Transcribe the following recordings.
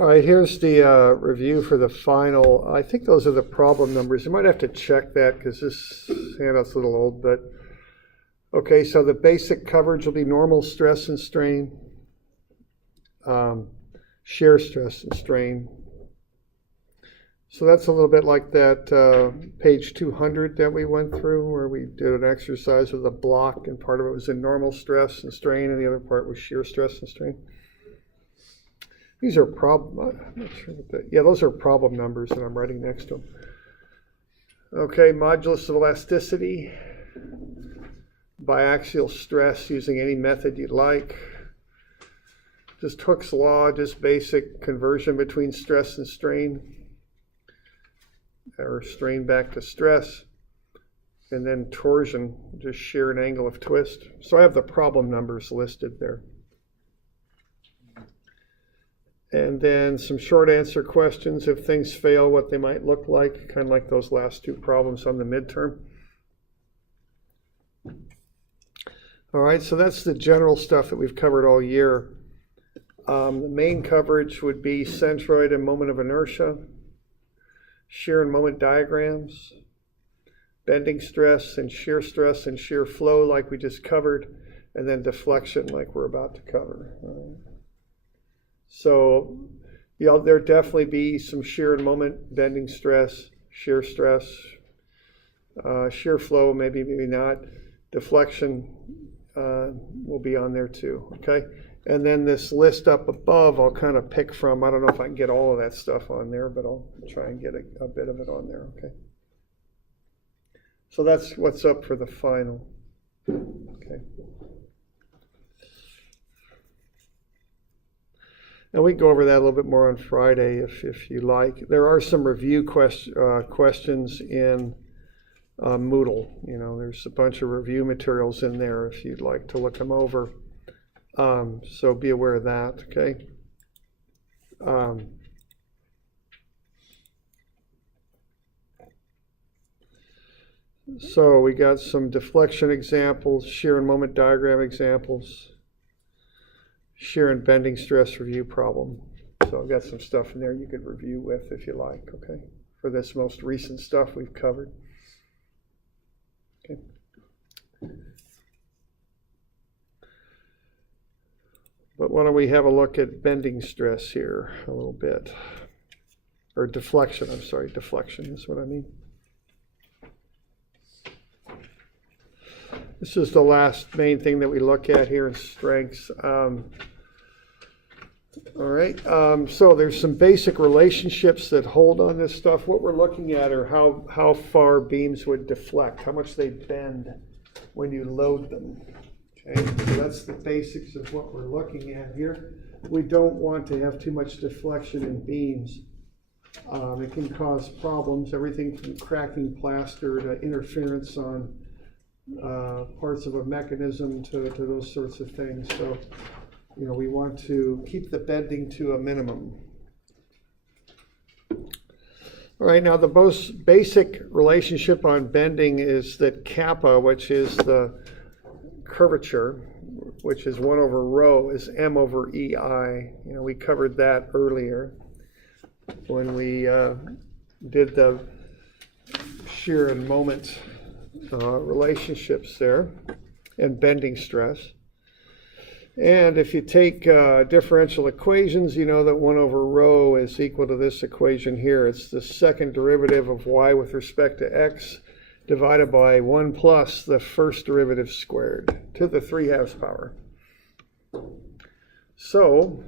All right, here's the review for the final. I think those are the problem numbers. You might have to check that because this handout's a little old, but okay, so the basic coverage will be normal stress and strain, shear stress and strain. So that's a little bit like that page 200 that we went through where we did an exercise with a block and part of it was in normal stress and strain and the other part was shear stress and strain. These are I'm not sure what that, yeah, those are problem numbers that I'm writing next to them. Okay, modulus of elasticity, biaxial stress using any method you'd like. Just Hooke's law, just basic conversion between stress and strain, or strain back to stress, and then torsion, just shear and angle of twist. So I have the problem numbers listed there. And then some short answer questions if things fail, what they might look like, kind of like those last two problems on the midterm. All right, so that's the general stuff that we've covered all year. The main coverage would be centroid and moment of inertia, shear and moment diagrams, bending stress and shear flow like we just covered, and then deflection like we're about to cover. So there'll definitely be some shear and moment, bending stress, shear flow, maybe not. Deflection will be on there too, okay? And then this list up above, I'll kind of pick from. I don't know if I can get all of that stuff on there, but I'll try and get a bit of it on there, okay? So that's what's up for the final, okay? And we can go over that a little bit more on Friday if you like. There are some review questions in Moodle. You know, there's a bunch of review materials in there if you'd like to look them over. So be aware of that, okay? So we got some deflection examples, shear and moment diagram examples, shear and bending stress review problem. So I've got some stuff in there you could review with if you like, okay? For this most recent stuff we've covered. Okay. But why don't we have a look at bending stress here a little bit. Or deflection, I'm sorry, deflection is what I mean. This is the last main thing that we look at here in strengths. All right, so there's some basic relationships that hold on this stuff. What we're looking at are how far beams would deflect, how much they bend when you load them. Okay, so that's the basics of what we're looking at here. We don't want to have too much deflection in beams. It can cause problems, everything from cracking plaster to interference on parts of a mechanism to those sorts of things. So, you know, we want to keep the bending to a minimum. All right, now the most basic relationship on bending is that kappa, which is the curvature, which is 1 over rho, is m over EI. You know, we covered that earlier when we did the shear and moment relationships there and bending stress. And if you take differential equations, you know that 1 over rho is equal to this equation here. It's the second derivative of y with respect to x divided by 1 plus the first derivative squared to the 3/2 power. So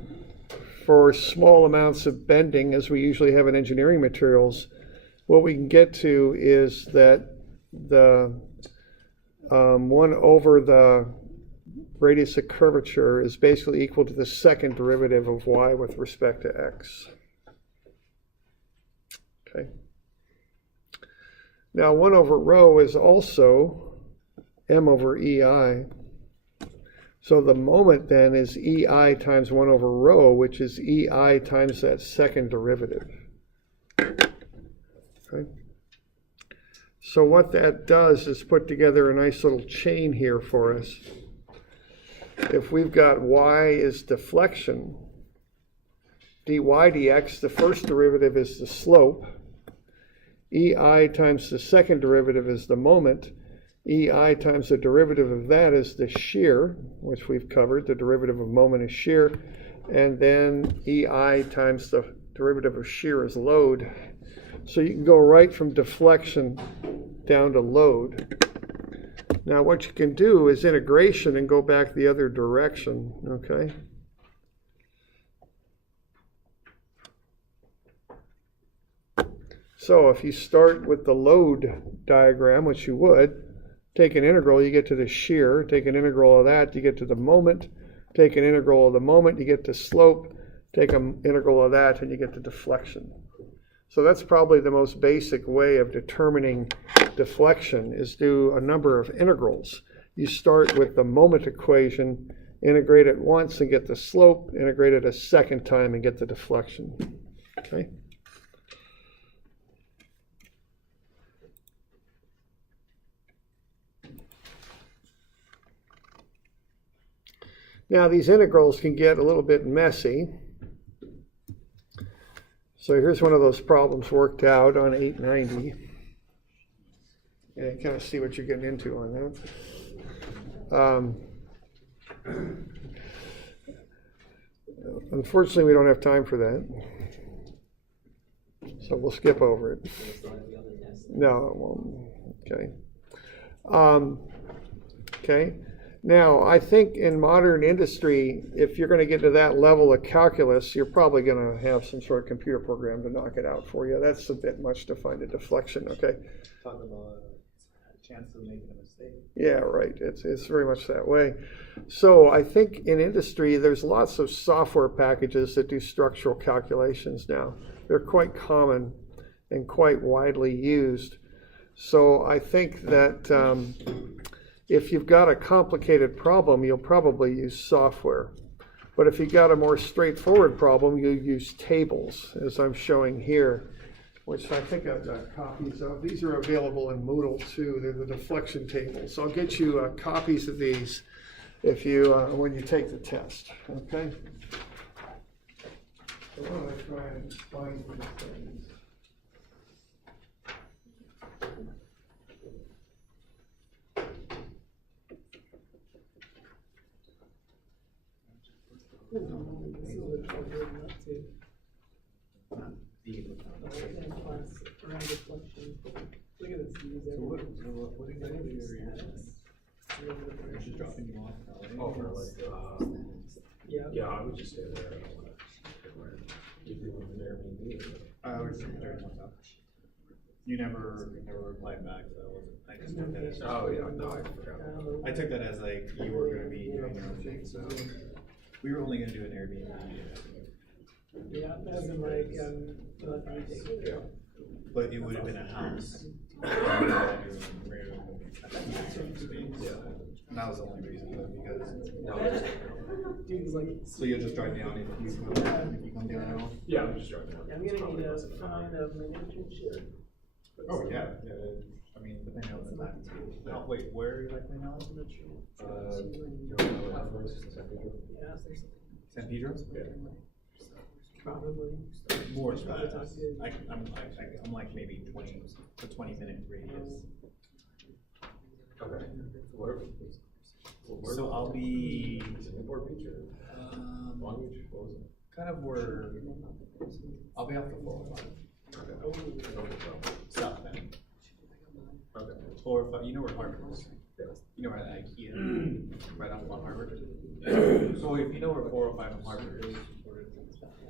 for small amounts of bending, as we usually have in engineering materials, what we can get to is that the 1 over the radius of curvature is basically equal to the second derivative of y with respect to x. Okay. Now 1 over rho is also m over EI. So the moment then is EI times 1 over rho, which is EI times that second derivative. Okay. So what that does is put together a nice little chain here for us. If we've got y is deflection, dy dx, the first derivative is the slope. EI times the second derivative is the moment. EI times the derivative of that is the shear, which we've covered. The derivative of moment is shear. And then EI times the derivative of shear is load. So you can go right from deflection down to load. Now what you can do is integration and go back the other direction, okay? So if you start with the load diagram, which you would, take an integral, you get to the shear. Take an integral of that, you get to the moment. Take an integral of the moment, you get to slope. Take an integral of that, and you get to deflection. So that's probably the most basic way of determining deflection, is do a number of integrals. You start with the moment equation, integrate it once and get the slope, integrate it a second time and get the deflection. Okay? Now these integrals can get a little bit messy. So here's one of those problems worked out on 890. And you kind of see what you're getting into on that. Unfortunately, we don't have time for that. So we'll skip over it. No, it won't. Okay. Okay. Now, I think in modern industry, if you're going to get to that level of calculus, you're probably going to have some sort of computer program to knock it out for you. That's a bit much to find a deflection, okay? Talk about a chance of making a mistake. Yeah, right. It's very much that way. So I think in industry, there's lots of software packages that do structural calculations now. They're quite common and quite widely used. So I think that if you've got a complicated problem, you'll probably use software. But if you've got a more straightforward problem, you use tables, as I'm showing here, which I think I've got copies of. These are available in Moodle too. They're the deflection tables. So I'll get you copies of these if you when you take the test. Okay. So why don't I try and find these things? Yeah, I would just stay there. You never replied back, so I just took that as. Oh, yeah, no, I forgot. I took that as like you were going to be doing your own thing, so we were only going to do an Airbnb. Yeah, as in like, Yeah. But it would have been a house. And that was the only reason, because. So you'll just drive down if you come down at all? Yeah, I'm just driving down. I'm gonna need to find a internship. Oh, yeah. I mean, depending on the time too. Oh, wait, where are you like now? San Pedro? Yeah. Probably. More than that. I'm like maybe 20-minute radius. Okay. So I'll be Newport Beach or Long Beach? What was it? kind of where I'll be off the 405. Okay. South Bend. Okay. 405. You know where Harvard is? Yeah. You know where the IKEA right off on Harvard? So if you know where 405 and Harvard is.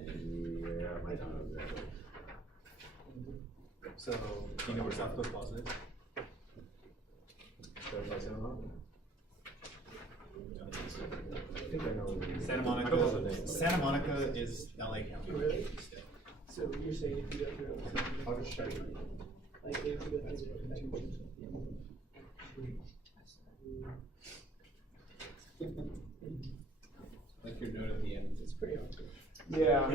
Yeah, I might not know exactly. So you know where South Coast Plaza is? Should I play Santa Monica? I think I know. Santa Monica. Santa Monica is LA County. Really? So you're saying if you go through, I'll just show you. like if you go through. Like your note at the end. It's pretty awesome. Yeah.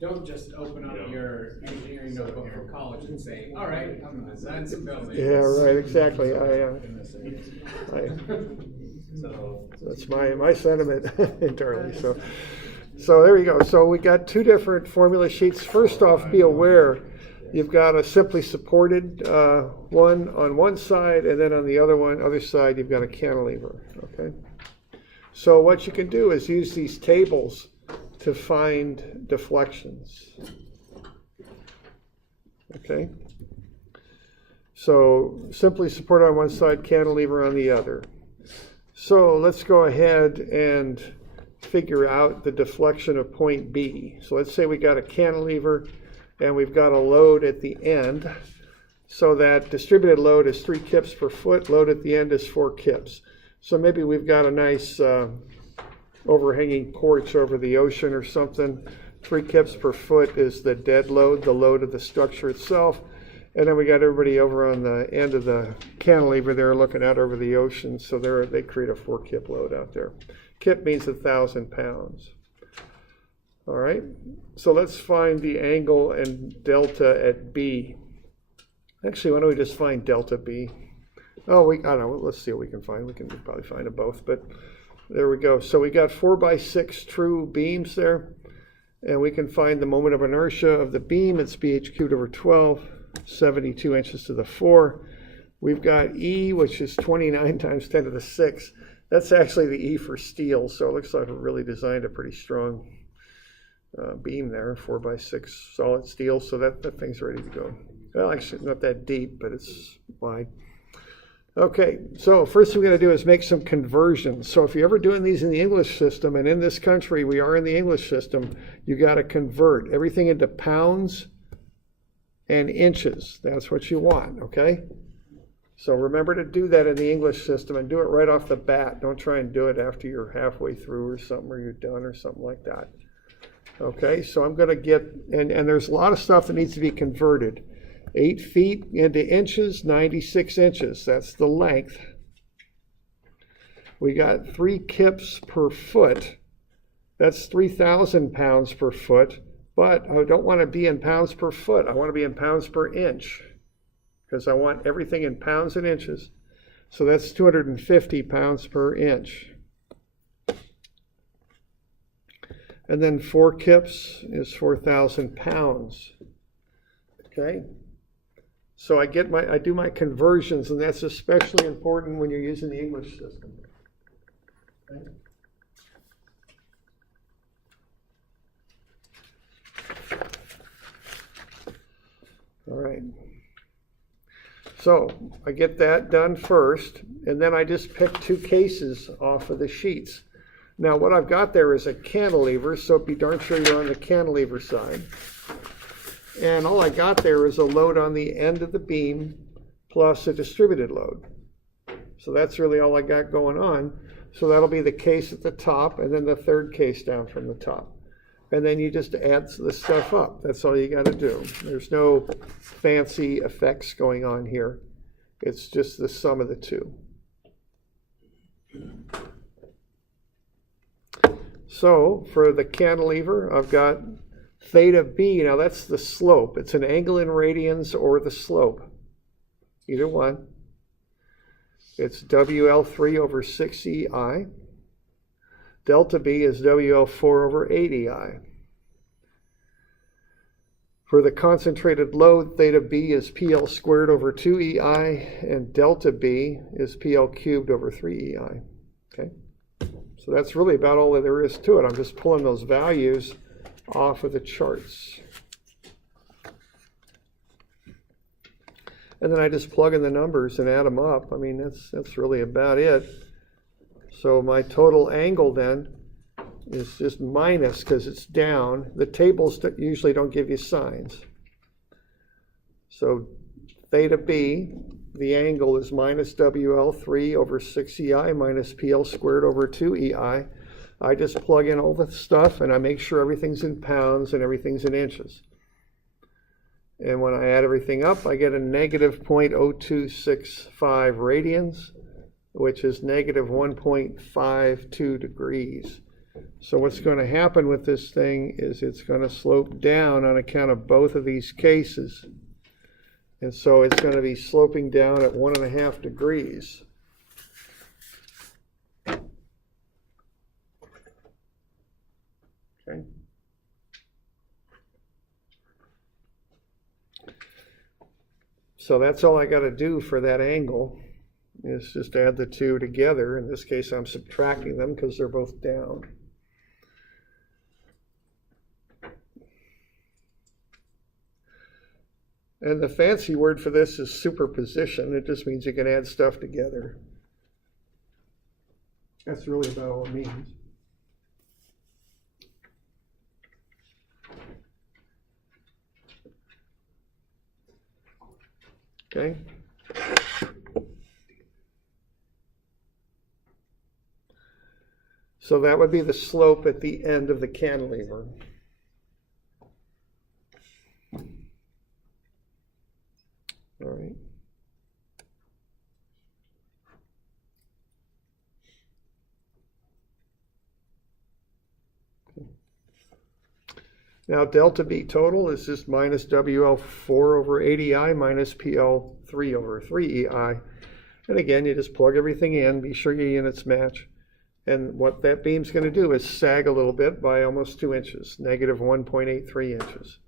Don't just open up your engineering notebook from college and say, all right, I'm gonna design some buildings. Yeah, right, exactly. So That's my sentiment entirely. So, So there you go. So we got two different formula sheets. First off, be aware you've got a simply supported one on one side, and then on the other side you've got a cantilever. Okay. So what you can do is use these tables to find deflections. Okay. So simply support on one side, cantilever on the other. So let's go ahead and figure out the deflection of point B. So let's say we got a cantilever and we've got a load at the end. So that distributed load is 3 kips per foot, load at the end is 4 kips. So maybe we've got a nice overhanging porch over the ocean or something. 3 kips per foot is the dead load, the load of the structure itself. And then we got everybody over on the end of the cantilever there looking out over the ocean. So they create a 4 kip load out there. Kip means 1,000 pounds. All right, so let's find the angle and delta at B. Actually, why don't we just find delta B? Oh, I don't know, let's see what we can find. We can probably find them both, but there we go. So we got 4x6 true beams there, and we can find the moment of inertia of the beam. It's BH cubed over 12, 72 inches to the 4. We've got E, which is 29 times 10 to the 6. That's actually the E for steel, so it looks like we really designed a pretty strong beam there, 4x6 solid steel, so that thing's ready to go. Well, actually, not that deep, but it's wide. Okay, so first thing we're going to do is make some conversions. So if you're ever doing these in the English system, and in this country we are in the English system, you got to convert everything into pounds and inches. That's what you want, okay? So remember to do that in the English system and do it right off the bat. Don't try and do it after you're halfway through or something, or you're done or something like that. Okay, so I'm going to get, and there's a lot of stuff that needs to be converted. 8 feet into inches, 96 inches. That's the length. We got 3 kips per foot. That's 3,000 pounds per foot. But I don't want to be in pounds per foot. I want to be in pounds per inch, because I want everything in pounds and inches. So that's 250 pounds per inch. And then 4 kips is 4,000 pounds. Okay? So I do my conversions, and that's especially important when you're using the English system. Okay? All right. So I get that done first, and then I just pick 2 cases off of the sheets. Now what I've got there is a cantilever, so be darn sure you're on the cantilever side. And all I got there is a load on the end of the beam plus a distributed load. So that's really all I got going on. So that'll be the case at the top, and then the third case down from the top. And then you just add the stuff up. That's all you got to do. There's no fancy effects going on here. It's just the sum of the two. So for the cantilever, I've got theta b. Now that's the slope. It's an angle in radians or the slope. Either one. It's WL3 over 6EI. Delta B is WL4 over 8EI. For the concentrated load, theta B is PL squared over 2EI, and delta B is PL cubed over 3EI. Okay? So that's really about all that there is to it. I'm just pulling those values off of the charts. And then I just plug in the numbers and add them up. I mean, that's really about it. So my total angle then is just minus because it's down. The tables usually don't give you signs. So theta B, the angle is minus WL3 over 6EI minus PL squared over 2EI. I just plug in all the stuff and I make sure everything's in pounds and everything's in inches. And when I add everything up, I get a negative 0.0265 radians, which is negative 1.52 degrees. So what's going to happen with this thing is it's going to slope down on account of both of these cases. And so it's going to be sloping down at 1.5 degrees. Okay. So that's all I got to do for that angle, is just add the two together. In this case, I'm subtracting them because they're both down. And the fancy word for this is superposition. It just means you can add stuff together. That's really about all it means. Okay. So that would be the slope at the end of the cantilever. All right. Now delta B total is just minus WL4 over 80I minus PL3 over 3EI. And again, you just plug everything in, be sure your units match. And what that beam's going to do is sag a little bit by almost 2 inches, negative 1.83 inches.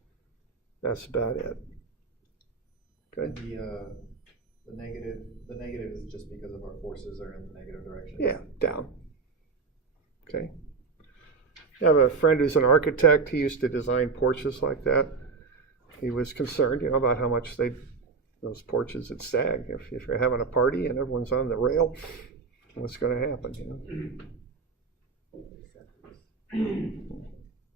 That's about it. Okay. The negative is just because of our forces are in the negative direction. Yeah, down. Okay. I have a friend who's an architect. He used to design porches like that. He was concerned, about how much those porches would sag. If you're having a party and everyone's on the rail, what's going to happen?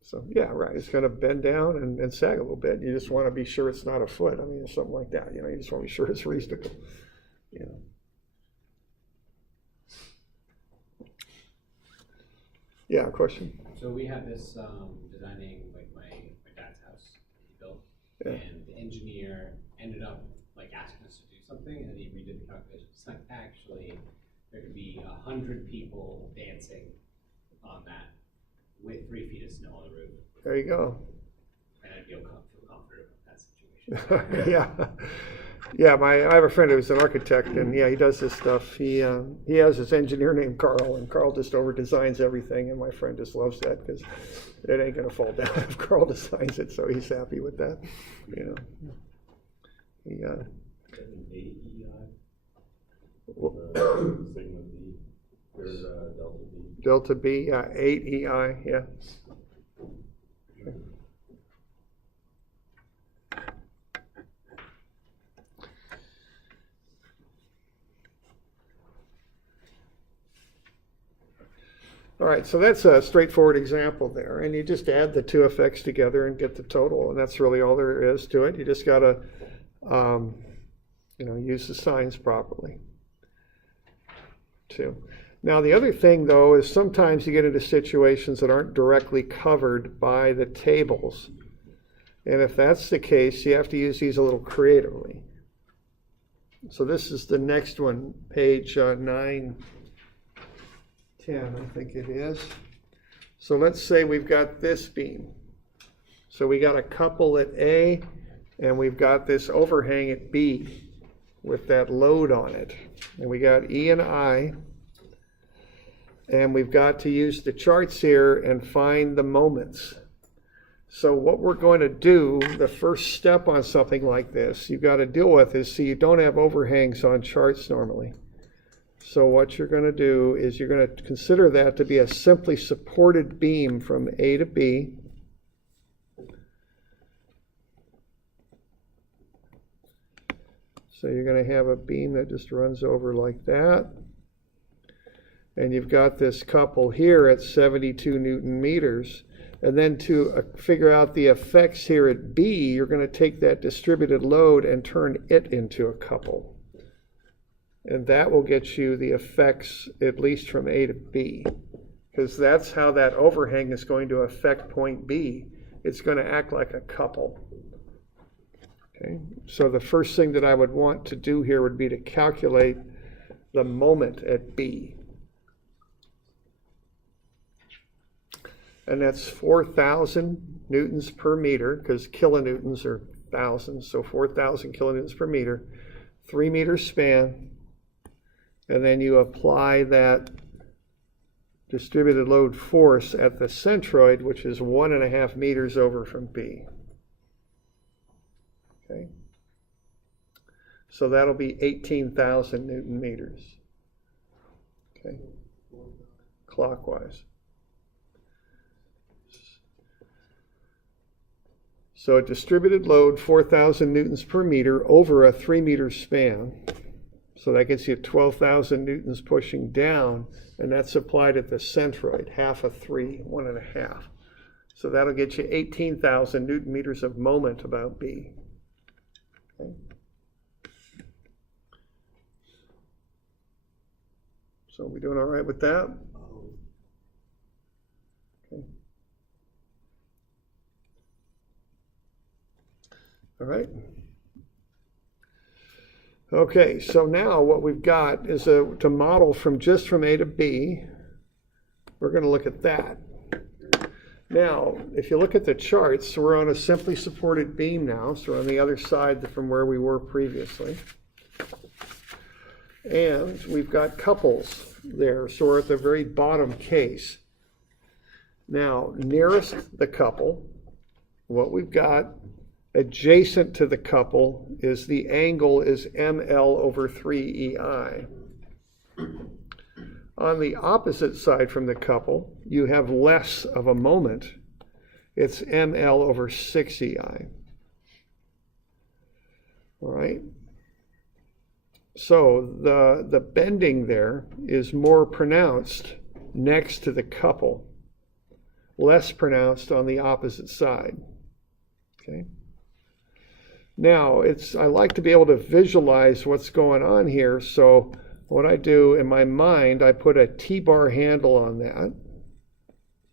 So yeah, right. It's going to bend down and sag a little bit. You just want to be sure it's not a foot. I mean, something like that. You just want to be sure it's reasonable. Yeah, question. So we had this designing like my dad's house that he built, Yeah. and the engineer ended up like asking us to do something, and he redid the calculations. It's like actually there could be 100 people dancing on that with 3 feet of snow on the roof, There you go. and I'd feel comfortable in that situation. Yeah. I have a friend who's an architect, and yeah, he does this stuff. He has his engineer named Carl, and Carl just over designs everything, and my friend just loves that because it ain't gonna fall down if Carl designs it, so he's happy with that. He, Sigma B, there's delta B. Delta B, 8 EI, yeah. All right, so that's a straightforward example there, and you just add the two effects together and get the total, and that's really all there is to it. You just got to, use the signs properly, too. Now, the other thing, though, is sometimes you get into situations that aren't directly covered by the tables, and if that's the case, you have to use these a little creatively. So this is the next one, page 910, I think it is. So let's say we've got this beam. So we got a couple at A, and we've got this overhang at B with that load on it. And we got E and I, and we've got to use the charts here and find the moments. So what we're going to do, the first step on something like this, you've got to deal with is, so you don't have overhangs on charts normally. So what you're going to do is you're going to consider that to be a simply supported beam from A to B. So you're going to have a beam that just runs over like that. And you've got this couple here at 72 Newton meters. And then to figure out the effects here at B, you're going to take that distributed load and turn it into a couple. And that will get you the effects at least from A to B, because that's how that overhang is going to affect point B. It's going to act like a couple. Okay, so the first thing that I would want to do here would be to calculate the moment at B. And that's 4,000 newtons per meter, because kilonewtons are thousands, so 4,000 kilonewtons per meter, 3 meter span, and then you apply that distributed load force at the centroid, which is 1.5 meters over from B. Okay. So that'll be 18,000 Newton meters. Okay. Clockwise. So a distributed load, 4,000 newtons per meter over a 3-meter span. So that gets you 12,000 newtons pushing down, and that's applied at the centroid, half of 3, 1.5. So that'll get you 18,000 newton meters of moment about B. Okay. So we doing all right with that? Okay. All right. Okay, so now what we've got is to model from just from A to B. We're going to look at that. Now, if you look at the charts, we're on a simply supported beam now, so we're on the other side from where we were previously. And we've got couples there, so we're at the very bottom case. Now, nearest the couple, what we've got adjacent to the couple is the angle is ML over 3EI. On the opposite side from the couple, you have less of a moment. It's ML over 6EI. All right. So the bending there is more pronounced next to the couple, less pronounced on the opposite side. Okay. Now, I like to be able to visualize what's going on here, so what I do in my mind, I put a T-bar handle on that,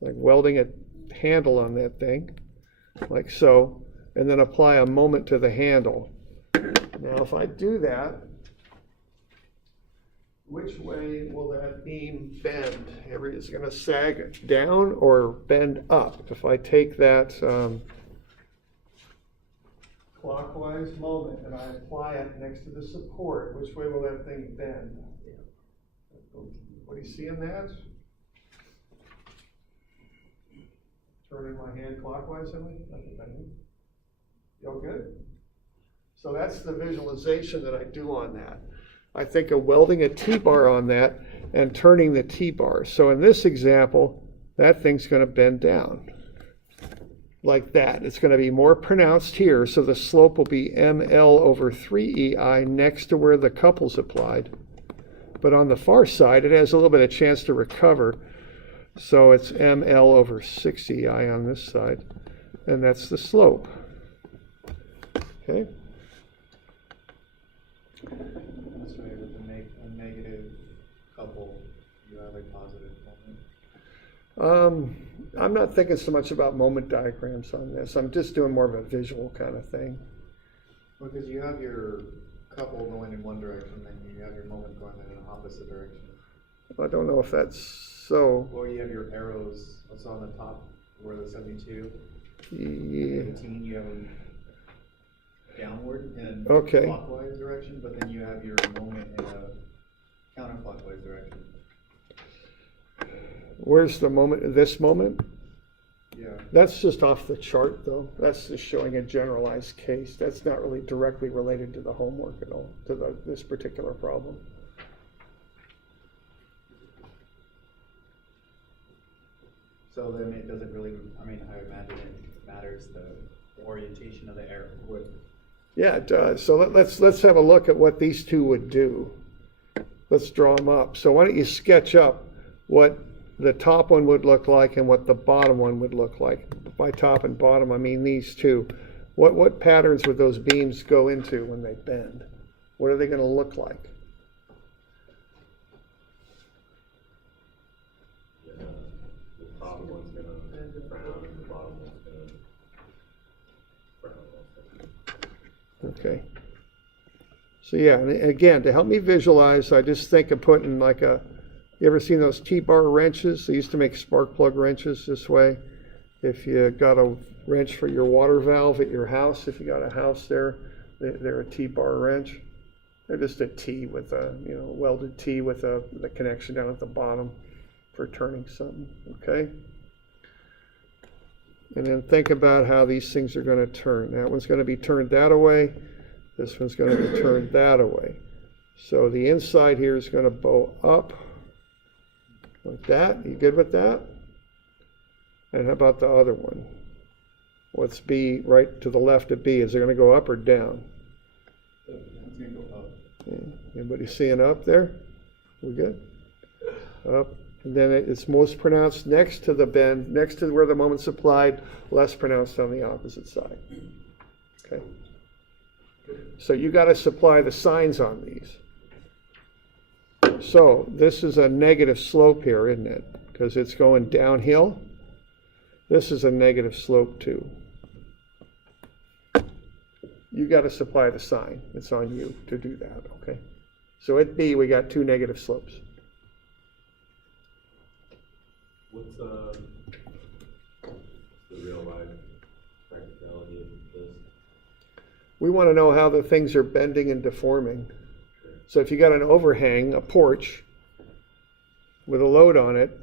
like welding a handle on that thing, like so, and then apply a moment to the handle. Now, if I do that, which way will that beam bend? Is it going to sag down or bend up? If I take that clockwise moment and I apply it next to the support, which way will that thing bend? What do you see in that? Turning my hand clockwise, Emily? You all good? So that's the visualization that I do on that. I think of welding a T-bar on that and turning the T-bar. So in this example, that thing's going to bend down like that. It's going to be more pronounced here, so the slope will be ML over 3EI next to where the couple's applied. But on the far side, it has a little bit of chance to recover, so it's ML over 6EI on this side, and that's the slope. Okay? This way, with a negative couple, you have a positive moment. I'm not thinking so much about moment diagrams on this. I'm just doing more of a visual kind of thing. Because you have your couple going in one direction, then you have your moment going in an opposite direction. I don't know if that's so. Or you have your arrows, what's on the top, where the 72, Yeah. 18, you have them downward in a Okay. clockwise direction, but then you have your moment in a counterclockwise direction. Where's the moment? This moment? Yeah. That's just off the chart, though. That's just showing a generalized case. That's not really directly related to the homework at all, to this particular problem. So then it doesn't really, I imagine it matters the orientation of the arrow would. Yeah, it does. So let's have a look at what these two would do. Let's draw them up. So why don't you sketch up what the top one would look like and what the bottom one would look like. By top and bottom, I mean these two. What patterns would those beams go into when they bend? What are they going to look like? Yeah, the top one's gonna frown and the bottom one's gonna frown. Okay. So yeah, and again, to help me visualize, I just think of putting like you ever seen those T-bar wrenches? They used to make spark plug wrenches this way. If you got a wrench for your water valve at your house, if you got a house there, they're a T-bar wrench. They're just a T with a, welded T with the connection down at the bottom. for turning something, okay? And then think about how these things are going to turn. That one's going to be turned that way. This one's going to be turned that way. So the inside here is going to bow up like that. You good with that? And how about the other one? What's B right to the left of B? Is it going to go up or down? It's gonna go up. Anybody seeing up there? We good? Up. And then it's most pronounced next to the bend, next to where the moment's applied, less pronounced on the opposite side. Okay? So you got to supply the signs on these. So this is a negative slope here, isn't it? Because it's going downhill. This is a negative slope too. You got to supply the sign. It's on you to do that, okay? So at B, we got two negative slopes. What's the real life practicality of this? We want to know how the things are bending and deforming. So if you got an overhang, a porch, with a load on it,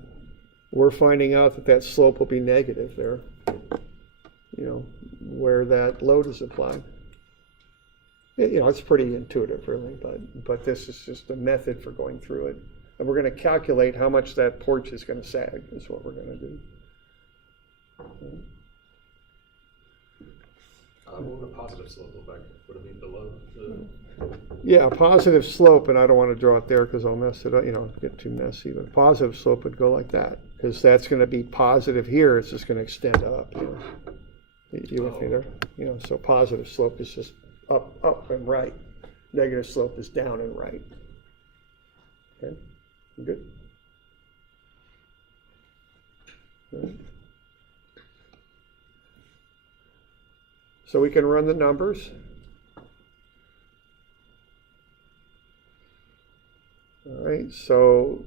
we're finding out that that slope will be negative there, you know, where that load is applied. You know, it's pretty intuitive, really, but this is just a method for going through it. And we're going to calculate how much that porch is going to sag, is what we're going to do. What would a positive slope look like? Would it be below the? Yeah, a positive slope, and I don't want to draw it there because I'll mess it up, you know, get too messy, but a positive slope would go like that, because that's going to be positive here, it's just going to extend up, you know. You with me there? You know, so positive slope is just up and right. Negative slope is down and right. Okay, you good? All right. So we can run the numbers. All right, so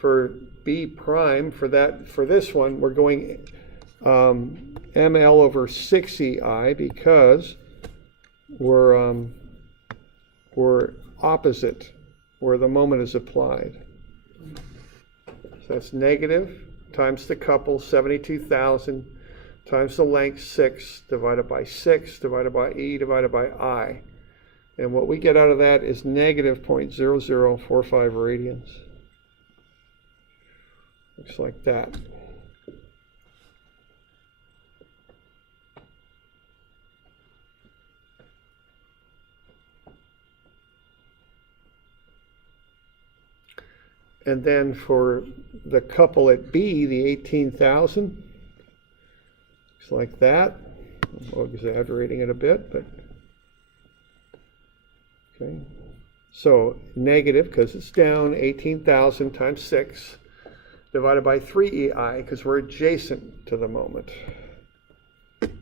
for B prime, for this one, we're going ML over 6EI because we're opposite where the moment is applied. So that's negative times the couple, 72,000, times the length, 6, divided by 6, divided by E, divided by I. And what we get out of that is negative 0.0045 radians. Looks like that. And then for the couple at B, the 18,000, looks like that. I'm exaggerating it a bit, but okay. So negative, because it's down, 18,000 times 6, divided by 3EI, because we're adjacent to the moment. Okay.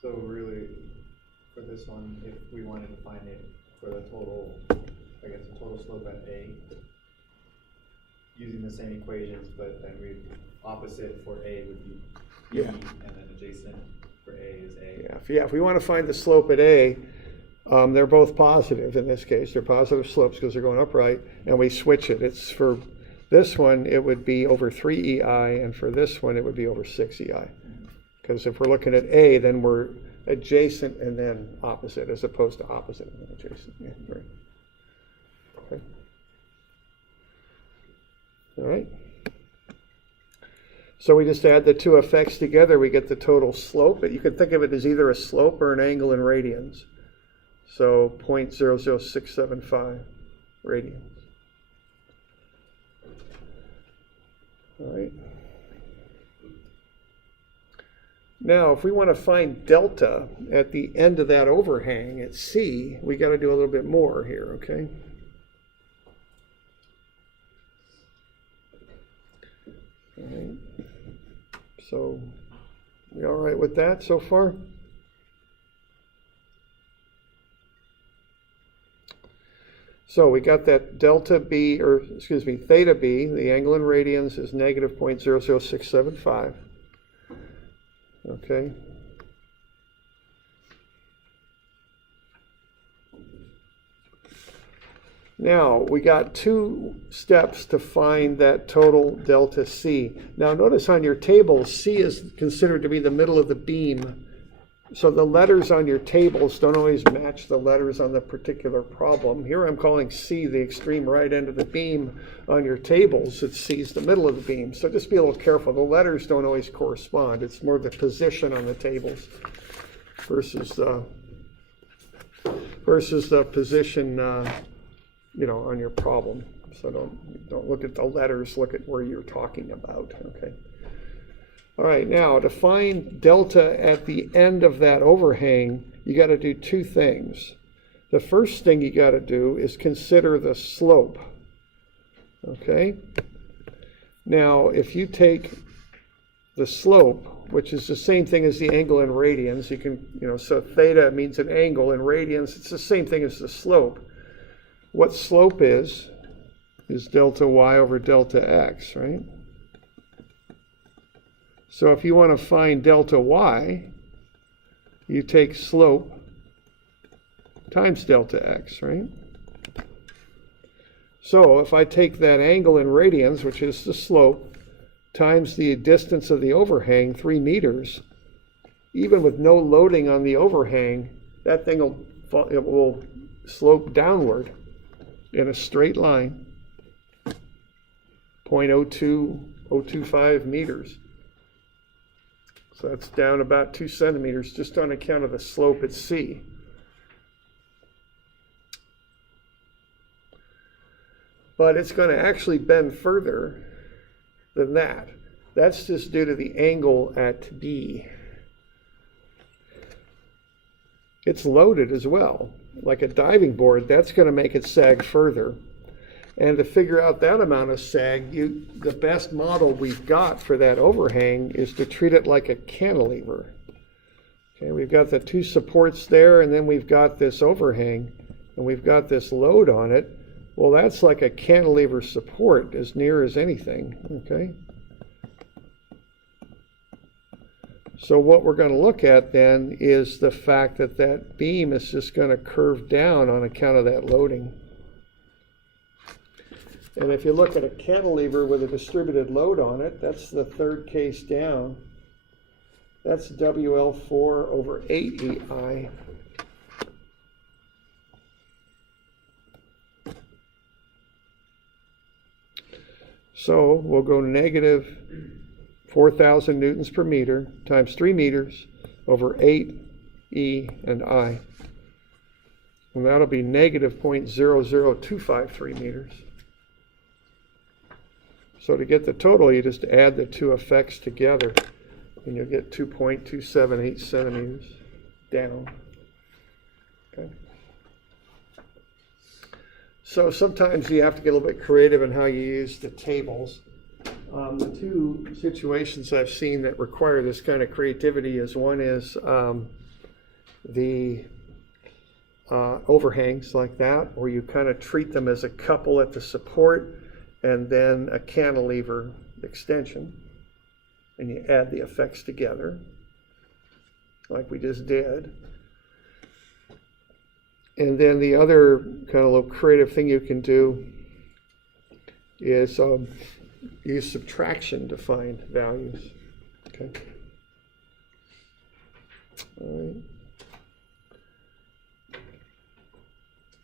So really, for this one, if we wanted to find it for the total, I guess the total slope at A, using the same equations, but then opposite for A would be B, Yeah. and then adjacent for A is A. Yeah, if we want to find the slope at A, they're both positive in this case. They're positive slopes because they're going upright, and we switch it. It's for this one, it would be over 3EI, and for this one, it would be over 6EI. Because if we're looking at A, then we're adjacent and then opposite, as opposed to opposite and then adjacent. Yeah, right. Okay. All right. So we just add the two effects together, we get the total slope, but you could think of it as either a slope or an angle in radians. So 0.00675 radians. All right. Now, if we want to find delta at the end of that overhang at C, we got to do a little bit more here, okay? All right. So, you all right with that so far? So we got that delta B, or excuse me, theta B, the angle in radians is negative 0.00675. Okay. Now, we got 2 steps to find that total delta C. Now, notice on your table, C is considered to be the middle of the beam. So the letters on your tables don't always match the letters on the particular problem. Here I'm calling C the extreme right end of the beam. On your tables, it's C's the middle of the beam. So just be a little careful. The letters don't always correspond. It's more the position on the tables versus the position on your problem. So don't look at the letters, look at where you're talking about, okay? All right, now to find delta at the end of that overhang, you got to do 2 things. The first thing you got to do is consider the slope, okay? Now, if you take the slope, which is the same thing as the angle in radians, you can, so theta means an angle, in radians it's the same thing as the slope. What slope is delta y over delta x, right? So if you want to find delta y, you take slope times delta x, right? So if I take that angle in radians, which is the slope, times the distance of the overhang, 3 meters, even with no loading on the overhang, that thing will slope downward in a straight line, 0.025 meters. So that's down about 2 centimeters just on account of the slope at C. But it's going to actually bend further than that. That's just due to the angle at B. It's loaded as well. Like a diving board, that's going to make it sag further. And to figure out that amount of sag, the best model we've got for that overhang is to treat it like a cantilever. Okay, we've got the 2 supports there, and then we've got this overhang, and we've got this load on it. Well, that's like a cantilever support as near as anything, okay? So what we're going to look at then is the fact that that beam is just going to curve down on account of that loading. And if you look at a cantilever with a distributed load on it, that's the 3rd case down. That's WL4 over 8EI. So we'll go negative 4,000 newtons per meter times 3 meters over 8 E and I. And that'll be negative 0.00253 meters. So to get the total, you just add the 2 effects together, and you'll get 2.278 centimeters down. Okay. So sometimes you have to get a little bit creative in how you use the tables. The 2 situations I've seen that require this kind of creativity is one is the overhangs like that, where you kind of treat them as a couple at the support and then a cantilever extension, and you add the effects together like we just did. And then the other kind of little creative thing you can do is use subtraction to find values. Okay. All right.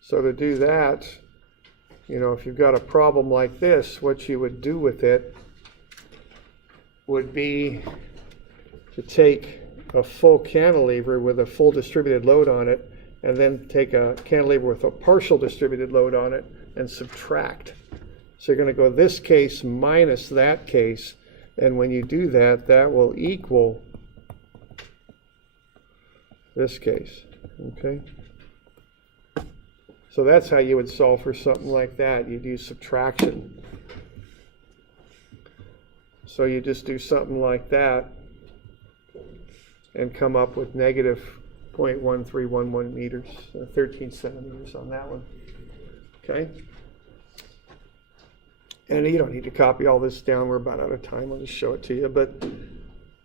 So to do that, if you've got a problem like this, what you would do with it would be to take a full cantilever with a full distributed load on it, and then take a cantilever with a partial distributed load on it and subtract. So you're going to go this case minus that case, and when you do that, that will equal this case, okay? So that's how you would solve for something like that. You'd use subtraction. So you just do something like that and come up with negative 0.1311 meters, 13 centimeters on that one. Okay? And you don't need to copy all this down. We're about out of time. I'll just show it to you. But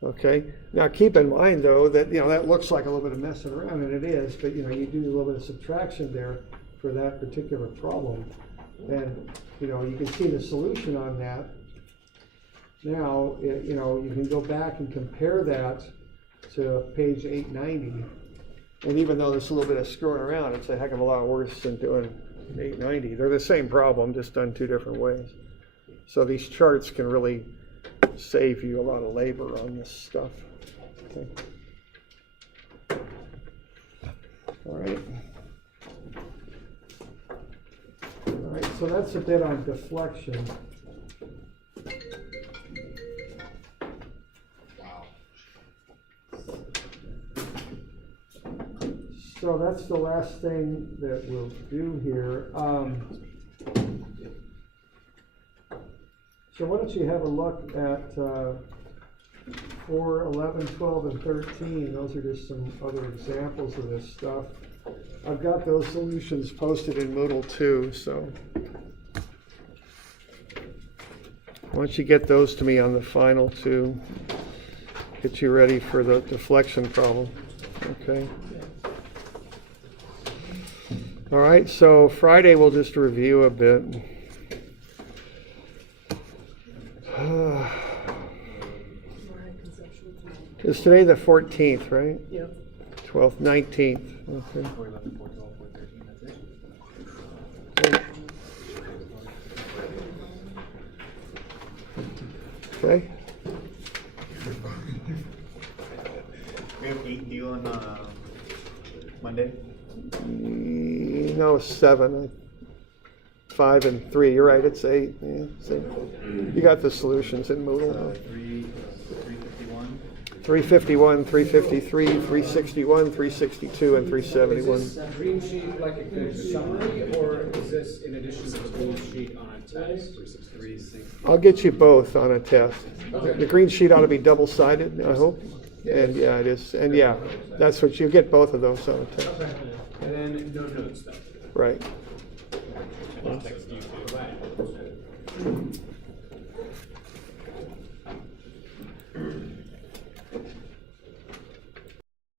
okay. Now keep in mind though that that looks like a little bit of messing around, and it is. But you do a little bit of subtraction there. for that particular problem. And, you know, you can see the solution on that. Now, you know, you can go back and compare that to page 890. And even though there's a little bit of screwing around, it's a heck of a lot worse than doing 890. They're the same problem, just done two different ways. So these charts can really save you a lot of labor on this stuff. Okay. All right. All right, so that's a bit on deflection. So that's the last thing that we'll do here. So why don't you have a look at 4, 11, 12, and 13. Those are just some other examples of this stuff. I've got those solutions posted in Moodle too, so why don't you get those to me on the final two, get you ready for the deflection problem, okay? All right, so Friday we'll just review a bit. Is today the 14th, right? Yep. 12th, 19th, okay. 4, 11, 4, 12, 4, 13, that's it. Okay, We have 8 due on Monday. no, 7, 5 and 3, you're right, it's 8, yeah, it's 8. You got the solutions in Moodle. 351. 351, 353, 361, 362, and 371. Is this green sheet like a good summary, or is this in addition to the green sheet on a test? 360. I'll get you both on a test. Okay. The green sheet ought to be double-sided, I hope. And yeah, it is. And yeah, that's what you get, both of those on a test. Okay. And then no notes though. Right. I'll text you too.